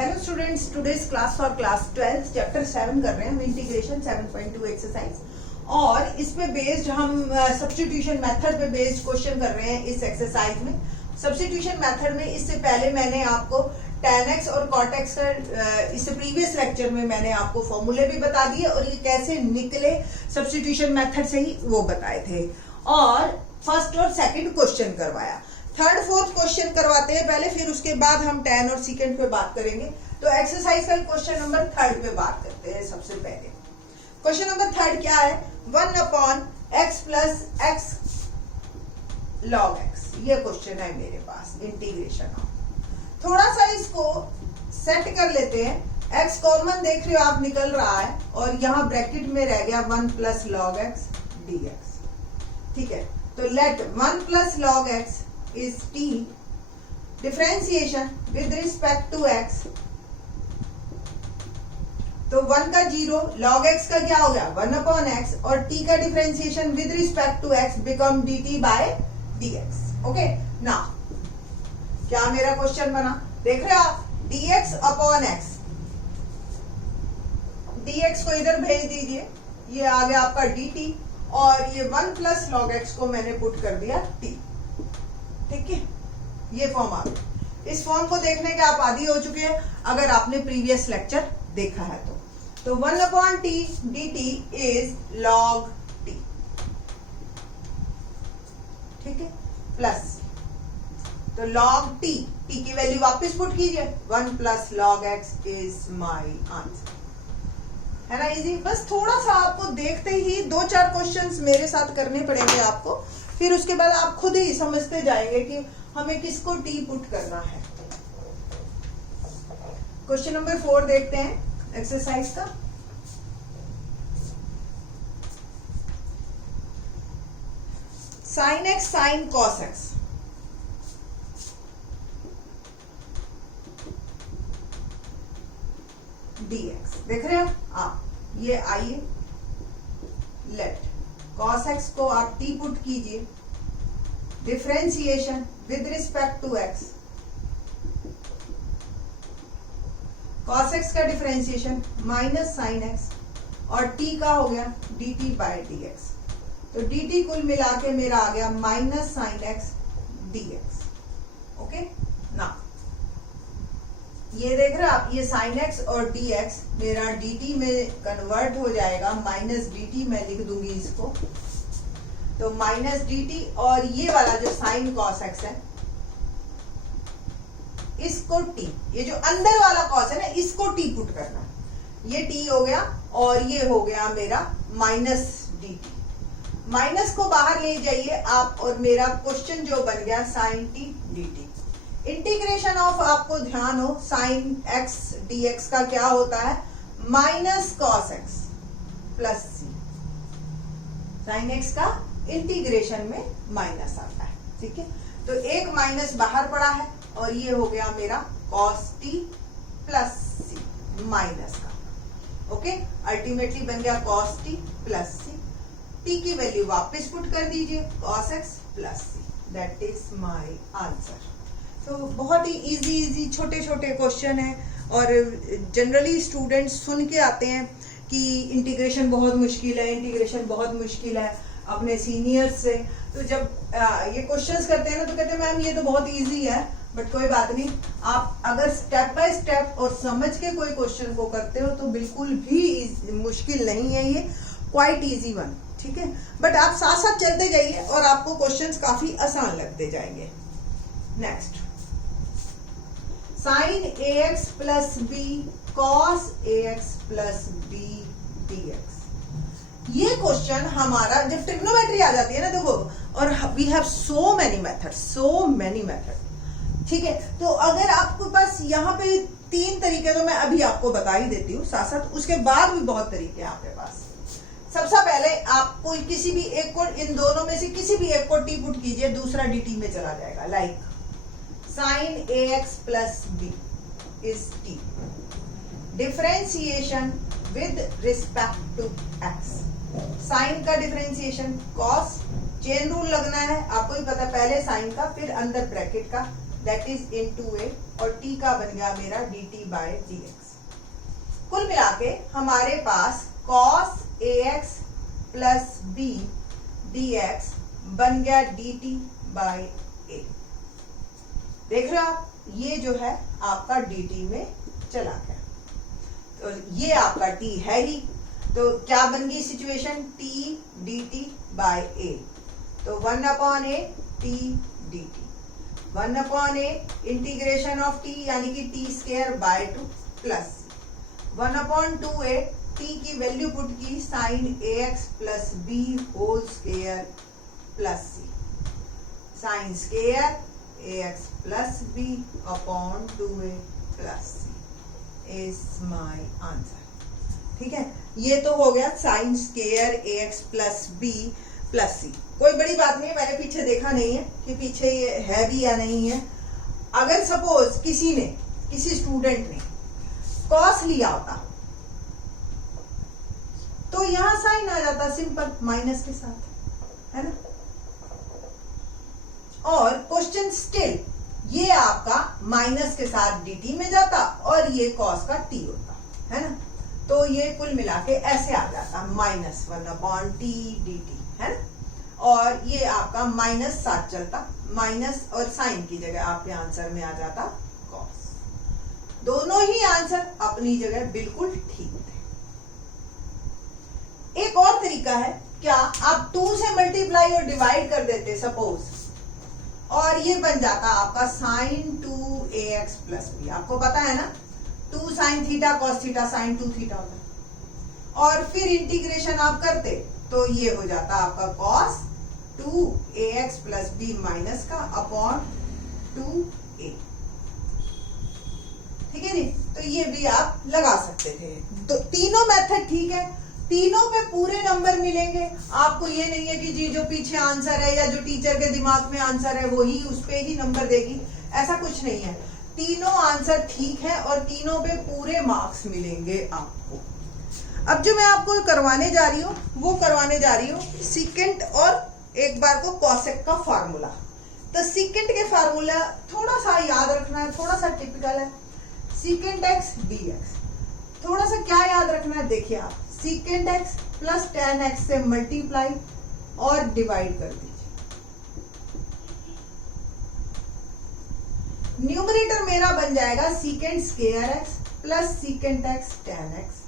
Hello students, today's class for class 12 chapter 7 कर रहे हैं हम, इंटीग्रेशन 7.2 एक्सरसाइज। और इस पे बेस्ड हम सब्स्टिट्यूशन मेथड पे बेस्ड क्वेश्चन कर रहे हैं इस एक्सरसाइज में। सब्स्टिट्यूशन मेथड में इससे पहले मैंने आपको tan x और cot x का इससे प्रीवियस लेक्चर में मैंने आपको फॉर्मूले भी बता दिए और ये कैसे निकले सब्स्टिट्यूशन मेथड से ही वो बताए थे। और फर्स्ट और सेकंड क्वेश्चन करवाया, थर्ड फोर्थ क्वेश्चन करवाते हैं पहले, फिर उसके बाद हम tan और सेकंड पे बात करेंगे। तो एक्सरसाइज का क्वेश्चन नंबर थर्ड पे बात करते हैं। सबसे पहले क्वेश्चन नंबर थर्ड क्या है, 1/x plus x log x, ये क्वेश्चन है मेरे पास। इंटीग्रेशन ऑफ, थोड़ा सा इसको सेट कर लेते हैं। x कॉमन देख रहे हो आप निकल रहा है और यहाँ ब्रैकेट में रह गया 1 प्लस log x dx। ठीक है, तो let 1 plus log x is t, differentiation with respect to x, तो 1 का 0, log x का क्या हो गया 1/x, और t का differentiation with respect to x become dt by dx। Okay, now क्या मेरा क्वेश्चन बना, देख रहे हो आप, dx अपॉन x, dx को इधर भेज दीजिए, ये आ गया आपका dt, और ये 1 प्लस log x को मैंने पुट कर दिया t। ठीक है, ये फॉर्म आ गया। इस फॉर्म को देखने के आप आदी हो चुके हैं अगर आपने प्रीवियस लेक्चर देखा है तो 1/t dt is log t। ठीक है, प्लस, तो log t की वैल्यू वापस पुट कीजिए, 1 plus log x is my answer. है ना इजी। बस थोड़ा सा आपको देखते ही 2-4 क्वेश्चंस मेरे साथ करने पड़ेंगे आपको, फिर उसके बाद आप खुद ही समझते जाएंगे कि हमें किसको टी पुट करना है। क्वेश्चन नंबर 4 देखते हैं एक्सरसाइज का। Sine x sine cos x, dx देख रहे हैं आप, ये आइए, लेट cos x को आप t पुट कीजिए, differentiation with respect to x, cos x का डिफरेंशिएशन माइनस साइन x, और t का हो गया dt बाय dx, तो dt कुल मिला के मेरा आ गया minus sine x dx। Okay, ना ये देख रहे आप, ये साइन x और dx मेरा dt में कन्वर्ट हो जाएगा, माइनस dt मैं लिख दूंगी इसको, तो माइनस dt, और ये वाला जो साइन cos x है इसको t, ये जो अंदर वाला cos है ना इसको t पुट करना, ये t हो गया और ये हो गया मेरा माइनस dt। माइनस को बाहर ले जाइए आप, और मेरा क्वेश्चन जो बन गया sine t dt। Integration of, आपको ध्यान हो, साइन x dx का क्या होता है, minus cos x plus c। Sine x का इंटीग्रेशन में माइनस आता है। ठीक है, तो एक माइनस बाहर पड़ा है और ये हो गया मेरा cos t plus c minus का। ओके, अल्टीमेटली बन गया cos t plus c, t की वैल्यू वापस पुट कर दीजिए, cos x plus c, that is my answer. तो बहुत ही इजी छोटे छोटे क्वेश्चन है, और जनरली स्टूडेंट्स सुन के आते हैं कि इंटीग्रेशन बहुत मुश्किल है, इंटीग्रेशन बहुत मुश्किल है अपने सीनियर्स से। तो जब ये क्वेश्चंस करते हैं ना तो कहते हैं मैम ये तो बहुत इजी है, बट कोई बात नहीं, आप अगर स्टेप बाय स्टेप और समझ के कोई क्वेश्चन को करते हो तो बिल्कुल भी मुश्किल नहीं है, ये क्वाइट इजी वन। ठीक है, बट आप साथ साथ चलते जाइए और आपको क्वेश्चंस काफी आसान लगते जाएंगे। Next, sine ax plus b cos ax plus b dx। ये क्वेश्चन हमारा जब ट्रिग्नोमेट्री आ जाती है ना, देखो, और we have so many method. ठीक है, तो अगर आपके पास यहाँ पे 3 तरीके, तो मैं अभी आपको बता ही देती हूँ साथ साथ, उसके बाद भी बहुत तरीके हैं आपके पास। सबसे पहले आपको किसी भी एक को, इन दोनों में से किसी भी एक को t पुट कीजिए, दूसरा dt में चला जाएगा। Like sine ax plus b is t, differentiation with respect to x, sine का डिफरेंशिएशन cos, चेन रूल लगना है, आपको ही पता, पहले साइन का फिर अंदर ब्रैकेट का दैट इज इनटू ए, और टी का बन गया मेरा dt बाय dx। कुल मिला के हमारे पास cos ax plus b dx बन गया dt बाय a। देख रहे हो आप, ये जो है आपका dt में चला गया, तो ये आपका t है ही, तो क्या बन गई situation, t dt by a। तो 1/a t dt, 1/a integration of t यानी कि t square by 2 plus 1/2a t की वैल्यू पुट की sine ax plus b whole square plus c, sine square ax plus b upon 2a plus c is my answer. ठीक है, ये तो हो गया sine square ax plus b plus c। कोई बड़ी बात नहीं है, मैंने पीछे देखा नहीं है कि पीछे ये है भी या नहीं है। अगर सपोज किसी स्टूडेंट ने कॉस लिया होता तो यहां साइन आ जाता सिंपल माइनस के साथ, है ना। और क्वेश्चन स्टिल ये आपका माइनस के साथ dt में जाता और ये कॉस का t होता, है ना। तो ये कुल मिला के ऐसे आ जाता -1/t dt, है ना। और ये आपका माइनस साथ चलता, माइनस और साइन की जगह आपके आंसर में आ जाता कॉस। दोनों ही आंसर अपनी जगह बिल्कुल ठीक थे। एक और तरीका है, क्या आप 2 से मल्टीप्लाई और डिवाइड कर देते सपोज, और ये बन जाता आपका साइन 2ax प्लस b। आपको पता है ना 2 sine theta cos theta sine 2 theta होता है, और फिर इंटीग्रेशन आप करते तो ये हो जाता आपका cos 2ax plus b minus का अपॉन 2a। ठीक है नी, तो ये भी आप लगा सकते थे। तो तीनों मेथड ठीक है, तीनों पे पूरे नंबर मिलेंगे। आपको ये नहीं है कि जी जो पीछे आंसर है या जो टीचर के दिमाग में आंसर है वही उस पे ही नंबर देगी, ऐसा कुछ नहीं है। तीनों आंसर ठीक है और तीनों पे पूरे मार्क्स मिलेंगे आपको। अब जो मैं आपको करवाने जा रही हूँ वो करवाने जा रही हूँ सीकेंट और एक बार को कॉसेक का फार्मूला। तो सीकेंट के फार्मूला थोड़ा सा याद रखना है, थोड़ा सा टिपिकल है। सीकेंट एक्स dx, थोड़ा सा क्या याद रखना है, देखिए आप secant x plus tan X से मल्टीप्लाई और डिवाइड कर दीजिए। न्यूमरेटर मेरा बन जाएगा secant square X plus secant x tan X,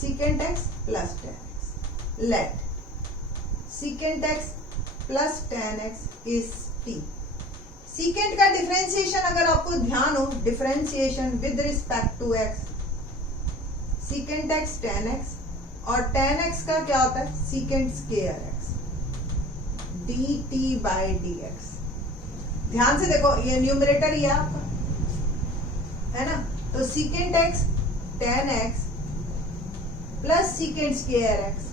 secant x plus tan X. Let secant x plus tan X is T. Secant का डिफरेंशिएशन अगर आपको ध्यान हो, differentiation with respect to X, secant x tan X, और tan X का क्या होता है secant square x D T by D x. ध्यान से देखो, ये न्यूमरेटर ही है आपका, है ना। तो secant x tan x plus secant square x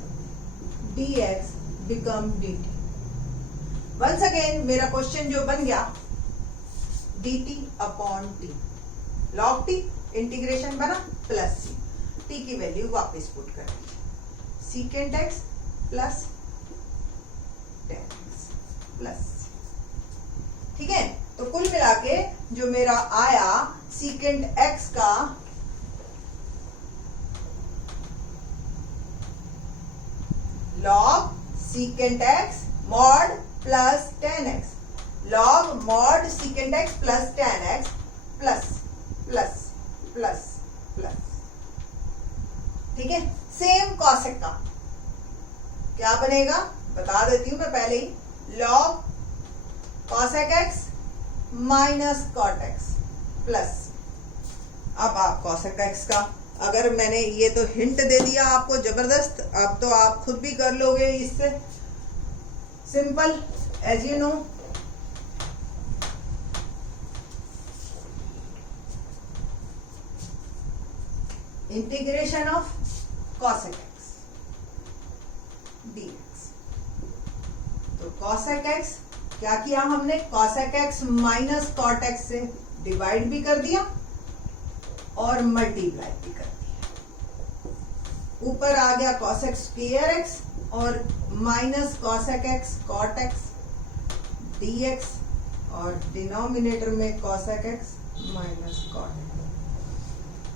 d x become d t. Once again मेरा क्वेश्चन जो बन गया dt upon t, log t integration बना प्लस सी, टी की वैल्यू वापस पुट कर दी, secant x plus tan x plus. ठीक है, तो कुल मिला के जो मेरा आया सीकेंट एक्स का log secant x mod plus tan x, log mod secant x plus tan x plus plus plus plus. ठीक है, सेम कॉसेक का क्या बनेगा बता देती हूं मैं पहले ही, log cosec x minus cot x plus. अब आप कॉसेक एक्स का, अगर मैंने ये तो हिंट दे दिया आपको जबरदस्त, अब तो आप खुद भी कर लोगे इससे। Simple as you know, integration of cosec x dx। तो cosec x क्या किया हमने, cosec x minus cot x से डिवाइड भी कर दिया और मल्टीप्लाई भी कर दिया। ऊपर आ गया cosec स्क्वायर एक्स और minus cosec x cot x dx और डिनोमिनेटर में cosec x minus cot x.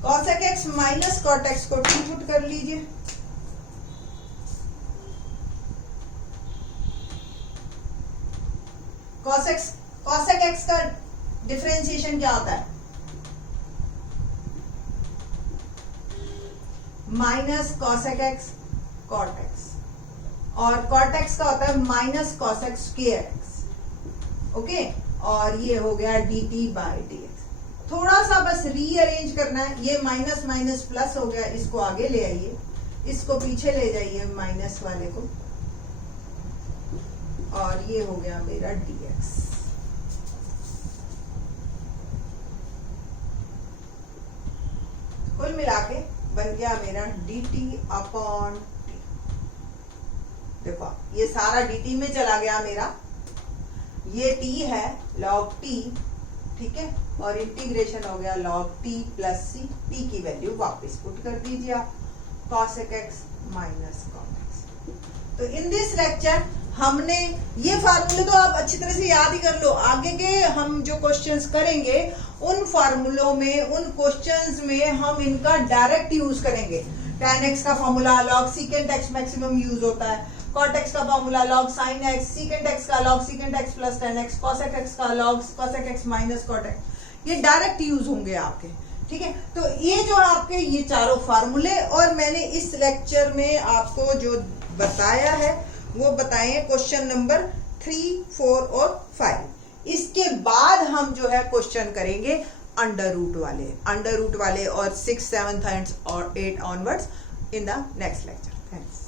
cosec x minus cot x को टी पुट कर लीजिए। cosec एक्स का डिफरेंशिएशन क्या होता है? Minus cosec x cot x और cot एक्स का होता है minus cosec square x. Okay, और ये हो गया dt बाय dx। थोड़ा सा बस रीअरेंज करना है, ये माइनस माइनस प्लस हो गया, इसको आगे ले आइए, इसको पीछे ले जाइए माइनस वाले को, और ये हो गया मेरा dx। कुल मिला के बन गया मेरा dt अपॉन t। देखो ये सारा dt में चला गया मेरा, ये t है log t, ठीक है, और इंटीग्रेशन हो गया log t plus c। t की वैल्यू वापस पुट कर दीजिए आप, cosec x minus cot x। तो इन दिस लेक्चर हमने ये फार्मूले तो आप अच्छी तरह से याद ही कर लो, आगे के हम जो क्वेश्चंस करेंगे उन फार्मूलों में, उन क्वेश्चंस में हम इनका डायरेक्ट यूज करेंगे। tan x का formula log secant x maximum use होता है, cot x का formula log sin x, secant x का log secant x plus tan x, cosec x का log cosec x minus cot x, ये direct use होंगे आपके, ठीक है। तो ये जो आपके ये चारों फार्मूले, और मैंने इस लेक्चर में आपको जो बताया है वो बताए क्वेश्चन नंबर 3, 4 और 5। इसके बाद हम जो है क्वेश्चन करेंगे अंडर रूट वाले और 6, 7 और 8 onwards in the next lecture. Thanks.